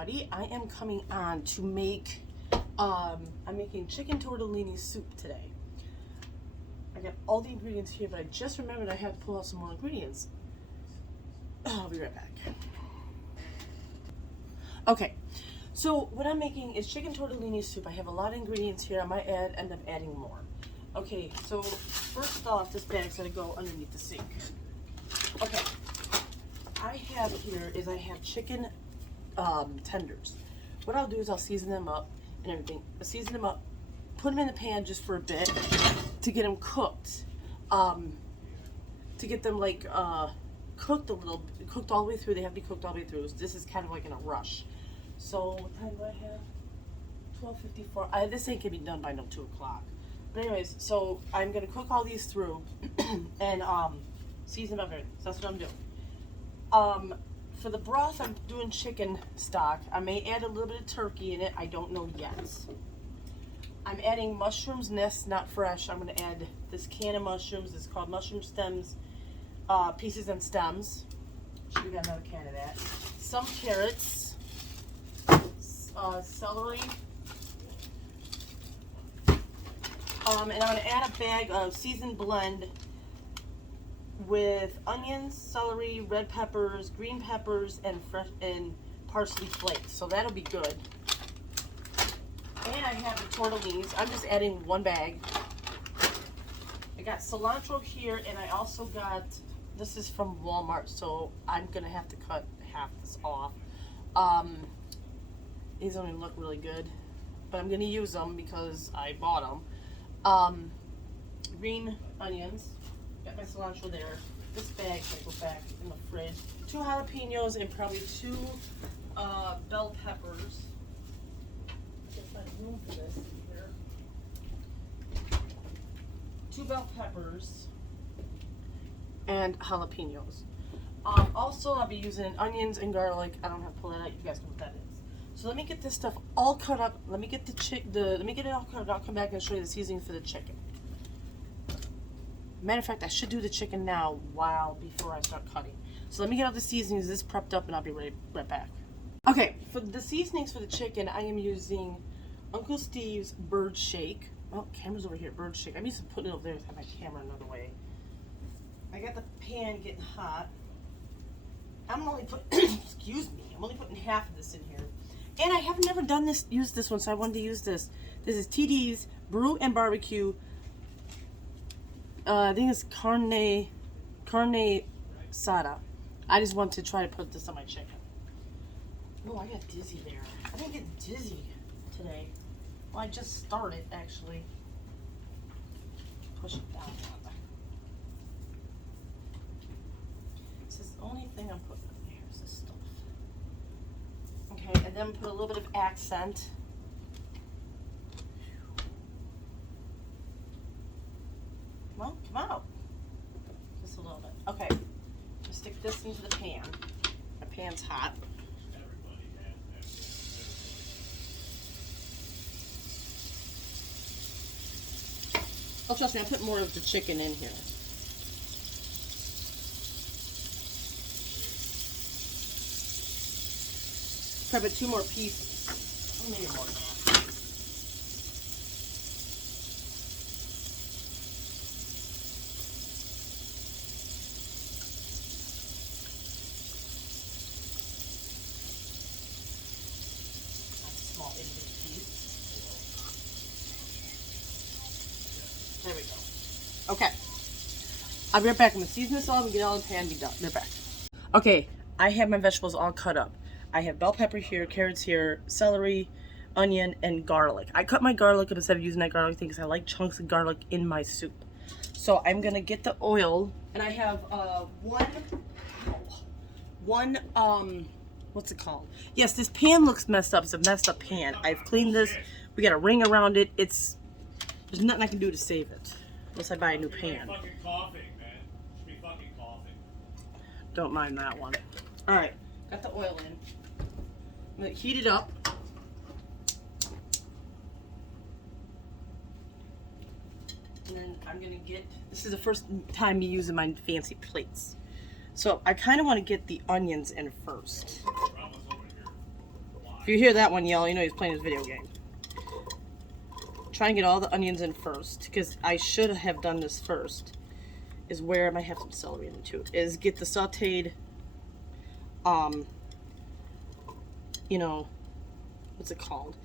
everybody. I am coming on to make, I'm making chicken tortellini soup today. I got all the ingredients here, but I just remembered I have to pull out some more ingredients. I'll be right back. Okay, so what I'm making is chicken tortellini soup. I have a lot of ingredients here. I might end up adding more. Okay, so first off, this bag's gonna go underneath the sink. Okay, I have chicken tenders. What I'll do is I'll season them up and everything. I'll season them up, put them in the pan just for a bit to get them cooked. To get them like cooked a little, cooked all the way through. They have to be cooked all the way through. So this is kind of like in a rush. So what time do I have? 12:54. This ain't gonna be done by no 2 o'clock. But anyways, so I'm gonna cook all these through and season them up everything. So that's what I'm doing. For the broth, I'm doing chicken stock. I may add a little bit of turkey in it. I don't know yet. I'm adding mushrooms nests, not fresh. I'm going to add this can of mushrooms. It's called mushroom stems, pieces and stems. Should have got another can of that. Some carrots, celery, and I'm going to add a bag of seasoned blend with onions, celery, red peppers, green peppers, and parsley flakes. So that'll be good. And I have the tortellinis. I'm just adding one bag. I got cilantro here, and I also got, this is from Walmart, so I'm gonna have to cut half this off. These don't even look really good, but I'm gonna use them because I bought them. Green onions. Got my cilantro there. This bag can go back in the fridge. 2 jalapenos and probably 2 bell peppers. I can't find room for this here. 2 bell peppers and jalapenos. Also, I'll be using onions and garlic. I don't have to pull that out. You guys know what that is. So let me get this stuff all cut up. Let me get let me get it all cut up. I'll come back and show you the seasoning for the chicken. Matter of fact, I should do the chicken now before I start cutting. So let me get all the seasonings, this prepped up, and I'll be right back. Okay, for the seasonings for the chicken, I am using Uncle Steve's Bird Shake. Oh, camera's over here, Bird Shake. I'm used to putting it over there to have my camera another way. I got the pan getting hot. I'm only putting, excuse me, I'm only putting half of this in here. And I have never used this one, so I wanted to use this. This is TD's Brew and Barbecue. I think it's carne asada. I just want to try to put this on my chicken. Oh, I got dizzy there. I didn't get dizzy today. Well, I just started actually. Push it down. This is the only thing I'm putting in here is this stuff. Okay, and then put a little bit of accent. Well, come out. Just a little bit. Okay. I'll stick this into the pan. My pan's hot. Oh, trust me, I put more of the chicken in here. Probably 2 more pieces. Oh, maybe more than that. There we go. Okay. I'll be right back. I'm going to season this all and get it all in the pan and be done. Be right back. Okay. I have my vegetables all cut up. I have bell pepper here, carrots here, celery, onion, and garlic. I cut my garlic up instead of using that garlic thing because I like chunks of garlic in my soup. So I'm going to get the oil. And I have one, what's it called? Yes, this pan looks messed up. It's a messed up pan. I've cleaned this. We got a ring around it. There's nothing I can do to save it. Unless I buy a new pan. Fucking coughing, man. Should be fucking coughing. Don't mind that one. Alright, got the oil in. I'm going to heat it up. And then I'm going to get, this is the first time me using my fancy plates. So I kind of want to get the onions in first. Rama's over here. Why? If you hear that one yell, you know he's playing his video game. Try and get all the onions in first, because I should have done this first. Is where I might have some celery in it too. Is get the sauteed, you know, what's it called?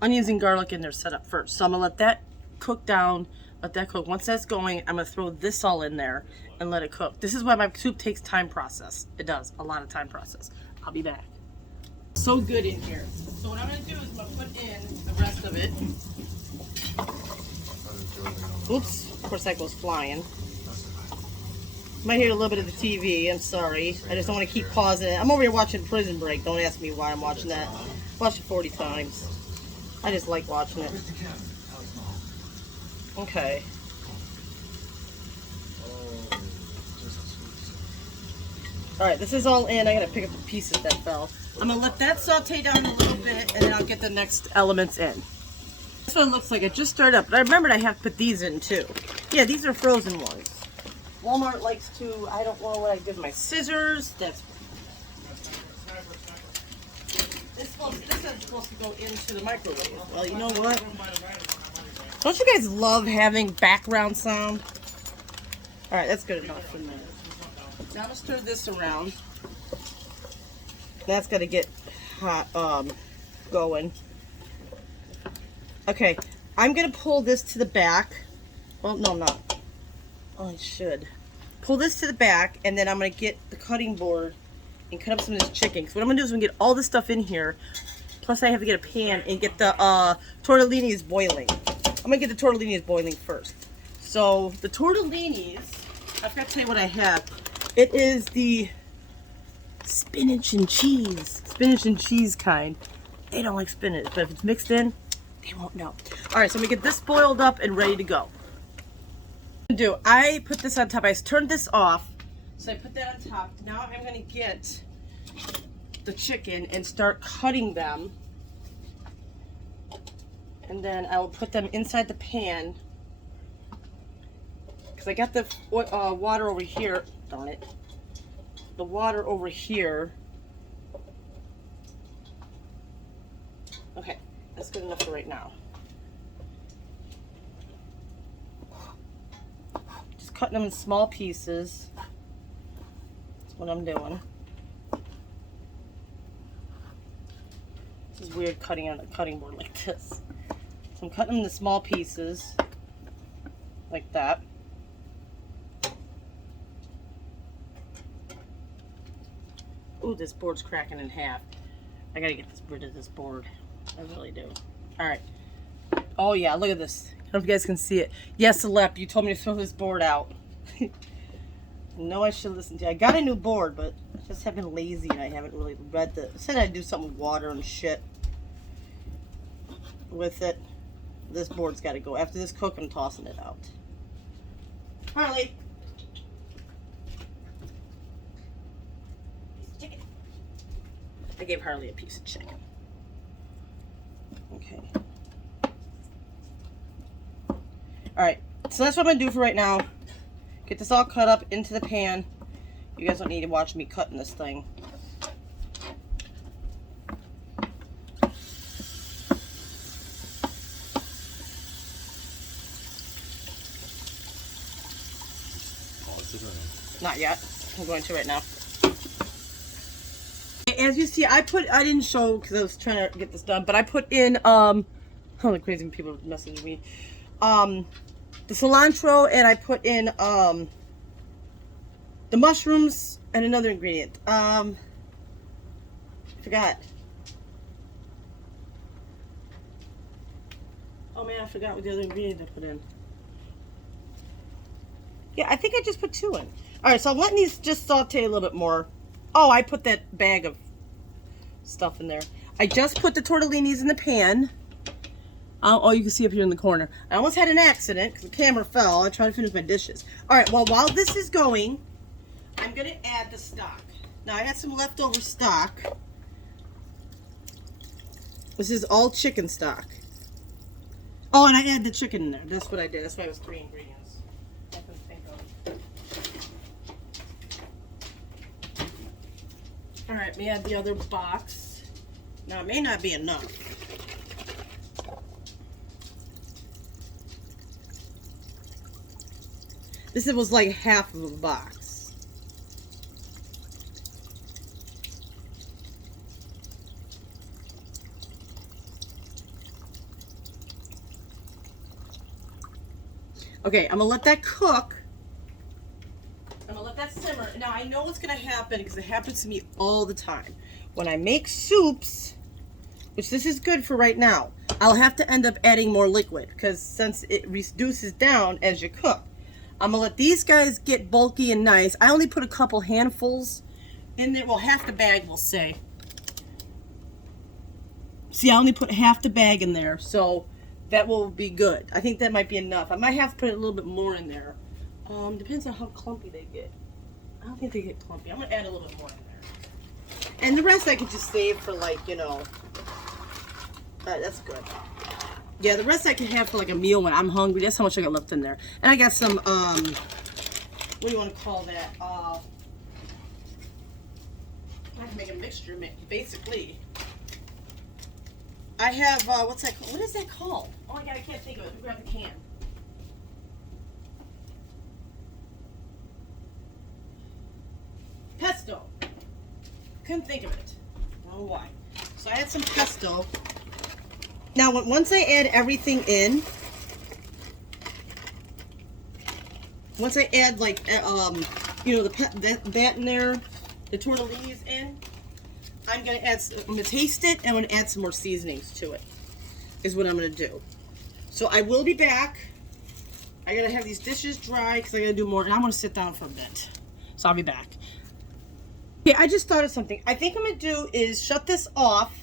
Onions and garlic in there set up first. So I'm gonna let that cook down. Let that cook. Once that's going, I'm gonna throw this all in there and let it cook. This is why my soup takes time process. It does a lot of time process. I'll be back. So good in here. So what I'm gonna do is I'm gonna put in the rest of it. Oops, of course that goes flying. Might hear a little bit of the TV, I'm sorry. I just don't want to keep pausing it. I'm over here watching Prison Break. Don't ask me why I'm watching that. Watched it 40 times. I just like watching it. Okay. Alright, this is all in. I gotta pick up the pieces that fell. I'm gonna let that saute down a little bit and then I'll get the next elements in. This one looks like it just stirred up, but I remembered I have to put these in too. Yeah, these are frozen ones. Walmart likes to, I don't know what I did, my scissors. This is supposed to go into the microwave. Well, you know what? Don't you guys love having background sound? Alright, that's good enough for me. Now I'm gonna stir this around. That's gotta get hot, going. Okay, I'm gonna pull this to the back. Well, no, I'm not. Oh, I should. Pull this to the back, and then I'm gonna get the cutting board and cut up some of this chicken. So what I'm gonna do is I'm gonna get all this stuff in here. Plus I have to get a pan and get the tortellinis boiling. I'm gonna get the tortellinis boiling first. So the tortellinis, I forgot to tell you what I have. It is the spinach and cheese kind. They don't like spinach, but if it's mixed in, they won't know. All right, so I'm gonna get this boiled up and ready to go. I put this on top. I turned this off, so I put that on top. Now I'm gonna get the chicken and start cutting them, and then I will put them inside the pan because I got the water over here. Darn it, the water over here. Okay, that's good enough for right now. Cutting them in small pieces. That's what I'm doing. This is weird cutting on a cutting board like this. So I'm cutting them into small pieces, like that. Ooh, this board's cracking in half. I gotta get rid of this board. I really do. Alright. Oh yeah, look at this. I don't know if you guys can see it. Yes, Celeste, you told me to throw this board out. No, I should listen to you. I got a new board, but I just have been lazy and I haven't really read the... I said I'd do something with water and shit with it. This board's got to go. After this cook, I'm tossing it out. Harley. Piece of chicken. I gave Harley a piece of chicken. Okay. Alright, so that's what I'm going to do for right now. Get this all cut up into the pan. You guys don't need to watch me cutting this thing. Not yet. I'm going to right now. As you see, I didn't show because I was trying to get this done, but I put in, all the crazy people messaging me. The cilantro, and I put in the mushrooms and another ingredient. I forgot. Oh man, I forgot what the other ingredient I put in. Yeah, I think I just put 2 in. Alright, so I'm letting these just saute a little bit more. Oh, I put that bag of stuff in there. I just put the tortellinis in the pan. Oh, you can see up here in the corner. I almost had an accident because the camera fell. I tried to finish my dishes. Alright, well, while this is going, I'm going to add the stock. Now, I got some leftover stock. This is all chicken stock. Oh, and I add the chicken in there. That's what I did. That's why it was 3 ingredients. I couldn't think of. Alright, let me add the other box. Now, it may not be enough. This was like half of a box. Okay, I'm gonna let that cook. I'm gonna let that simmer. Now I know what's gonna happen because it happens to me all the time. When I make soups, which this is good for right now, I'll have to end up adding more liquid because since it reduces down as you cook. I'm gonna let these guys get bulky and nice. I only put a couple handfuls in there. Well, half the bag, we'll say. See, I only put half the bag in there, so that will be good. I think that might be enough. I might have to put a little bit more in there. Depends on how clumpy they get. I don't think they get clumpy. I'm gonna add a little bit more in there. And the rest I could just save for like, you know, that's good. Yeah, the rest I can have for like a meal when I'm hungry. That's how much I got left in there. And I got some, what do you want to call that? I can make a mixture, basically. I have, what's that called? What is that called? Oh my God, I can't think of it. Grab the can. Pesto. Couldn't think of it. I don't know why. So I had some pesto. Now, once I add everything in, once I add like, you know, that in there, the tortellinis in, I'm gonna taste it and I'm gonna add some more seasonings to it. Is what I'm gonna do. So I will be back. I gotta have these dishes dry because I gotta do more, and I'm gonna sit down for a bit. So I'll be back. Okay, I just thought of something. I think I'm gonna do is shut this off.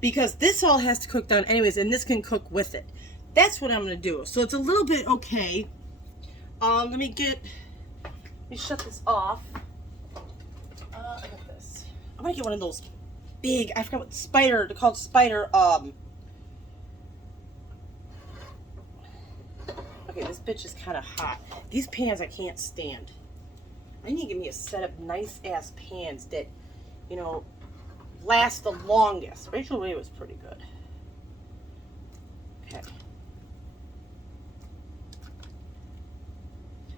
Because this all has to cook down anyways, and this can cook with it. That's what I'm going to do. So it's a little bit okay. Let me shut this off. I got this. I'm going to get one of those big, I forgot what they're called spider, okay, this bitch is kind of hot. These pans I can't stand. I need to give me a set of nice ass pans that, you know, last the longest. Rachel Ray was pretty good. Okay.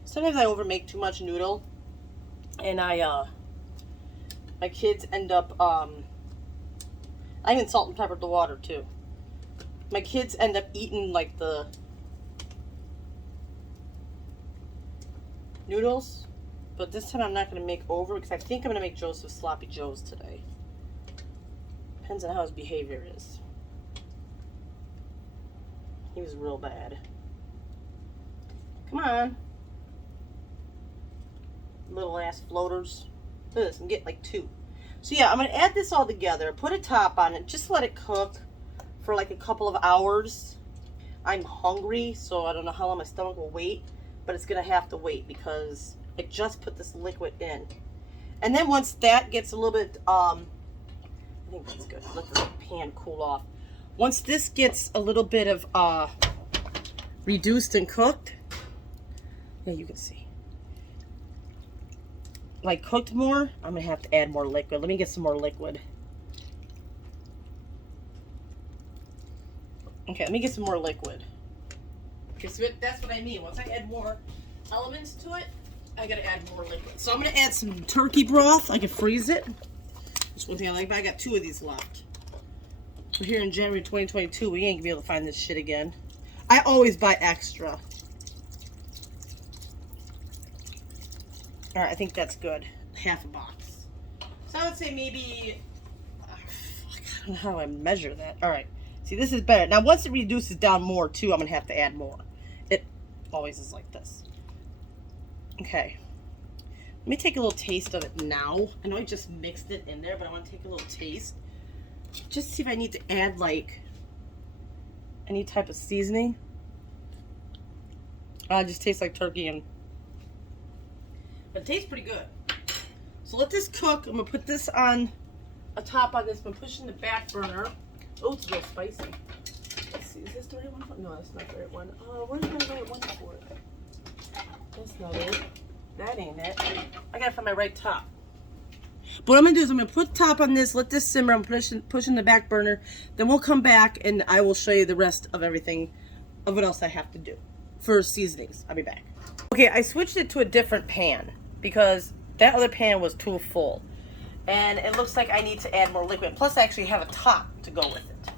Sometimes I overmake too much noodle, and my kids end up, I even salt and peppered the water too. My kids end up eating like the noodles, but this time I'm not going to make over because I think I'm going to make Joseph Sloppy Joes today. Depends on how his behavior is. He was real bad. Come on. Little ass floaters. Look at this, I'm getting like 2. So yeah, I'm going to add this all together, put a top on it, just let it cook for like a couple of hours. I'm hungry, so I don't know how long my stomach will wait, but it's going to have to wait because I just put this liquid in. And then once that gets a little bit, I think that's good. Let the pan cool off. Once this gets a little bit of reduced and cooked, yeah, you can see. Like cooked more, I'm gonna have to add more liquid. Let me get some more liquid. Okay, let me get some more liquid. Okay, so that's what I mean. Once I add more elements to it, I gotta add more liquid. So I'm gonna add some turkey broth. I can freeze it. That's one thing I like, but I got 2 of these left. We're here in January 2022. We ain't gonna be able to find this shit again. I always buy extra. Alright, I think that's good. Half a box. So I would say maybe, I don't know how I measure that. Alright, see, this is better. Now once it reduces down more too, I'm gonna have to add more. It always is like this. Okay. Let me take a little taste of it now. I know I just mixed it in there, but I want to take a little taste. Just to see if I need to add like any type of seasoning. It just tastes like turkey but it tastes pretty good. So let this cook. I'm gonna put this on a top on this. I'm pushing the back burner. Oh, it's real spicy. Let's see, is this the right one? No, that's not the right one. Where's my right one for it? That's not it. That ain't it. I gotta find my right top. But what I'm going to do is I'm going to put top on this, let this simmer. I'm pushing the back burner. Then we'll come back and I will show you the rest of everything of what else I have to do for seasonings. I'll be back. Okay, I switched it to a different pan because that other pan was too full. And it looks like I need to add more liquid. Plus, I actually have a top to go with it.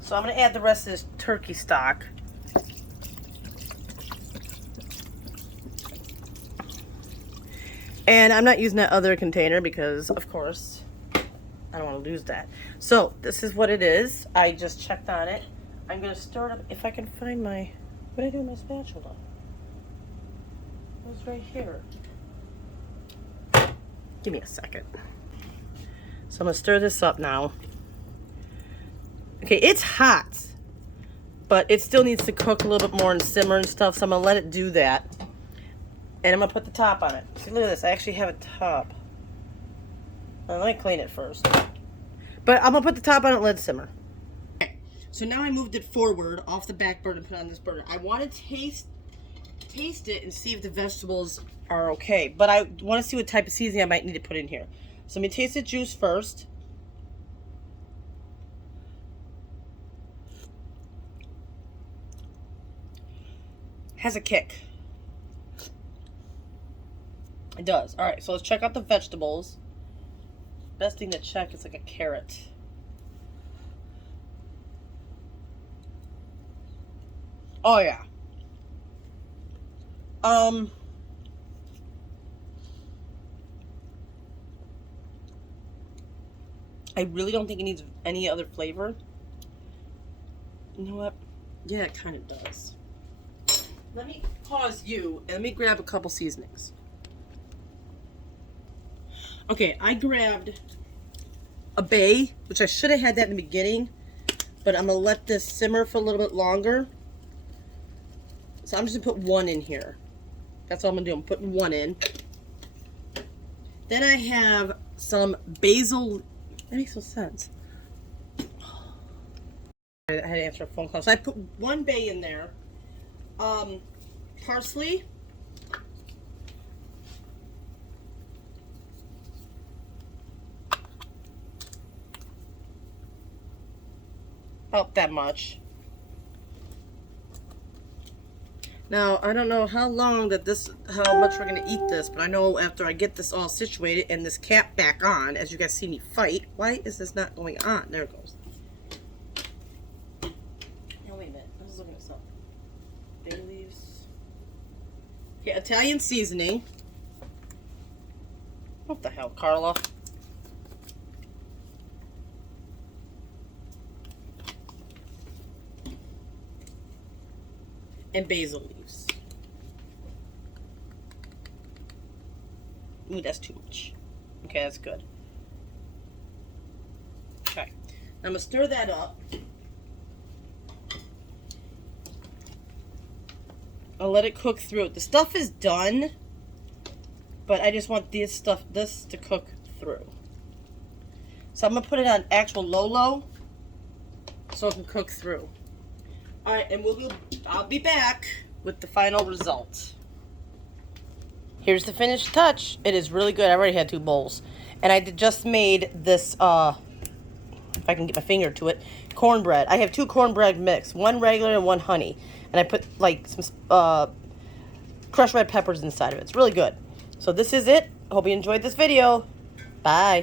So I'm going to add the rest of this turkey stock. And I'm not using that other container because, of course, I don't want to lose that. So this is what it is. I just checked on it. I'm going to stir it up. If I can find my... What did I do with my spatula? It was right here. Give me a second. So I'm going to stir this up now. Okay, it's hot. But it still needs to cook a little bit more and simmer and stuff. So I'm going to let it do that. And I'm going to put the top on it. See, look at this. I actually have a top. Well, let me clean it first. But I'm going to put the top on it and let it simmer. Okay. So now I moved it forward off the back burner and put it on this burner. I want to taste it and see if the vegetables are okay. But I want to see what type of seasoning I might need to put in here. So let me taste the juice first. Has a kick. It does. Alright, so let's check out the vegetables. Best thing to check is like a carrot. Oh yeah. I really don't think it needs any other flavor. You know what? Yeah, it kind of does. Let me pause you and let me grab a couple seasonings. Okay, I grabbed a bay, which I should have had that in the beginning, but I'm going to let this simmer for a little bit longer. So I'm just going to put one in here. That's all I'm going to do. I'm putting one in. Then I have some basil. That makes no sense. I had to answer a phone call. So I put one bay in there. Parsley. About that much. Now, I don't know how much we're going to eat this, but I know after I get this all situated and this cap back on, as you guys see me fight, why is this not going on? There it goes. Now, wait a minute. I was looking at something. Bay leaves. Okay, Italian seasoning. What the hell, Carla? And basil leaves. Ooh, that's too much. Okay, that's good. Okay. I'm gonna stir that up. I'll let it cook through. The stuff is done, but I just want this to cook through. So I'm gonna put it on actual low so it can cook through. Alright, and I'll be back with the final result. Here's the finished touch. It is really good. I already had 2 bowls. And I just made this, if I can get my finger to it, cornbread. I have 2 cornbread mix, 1 regular and 1 honey. And I put like some crushed red peppers inside of it. It's really good. So this is it. I hope you enjoyed this video. Bye.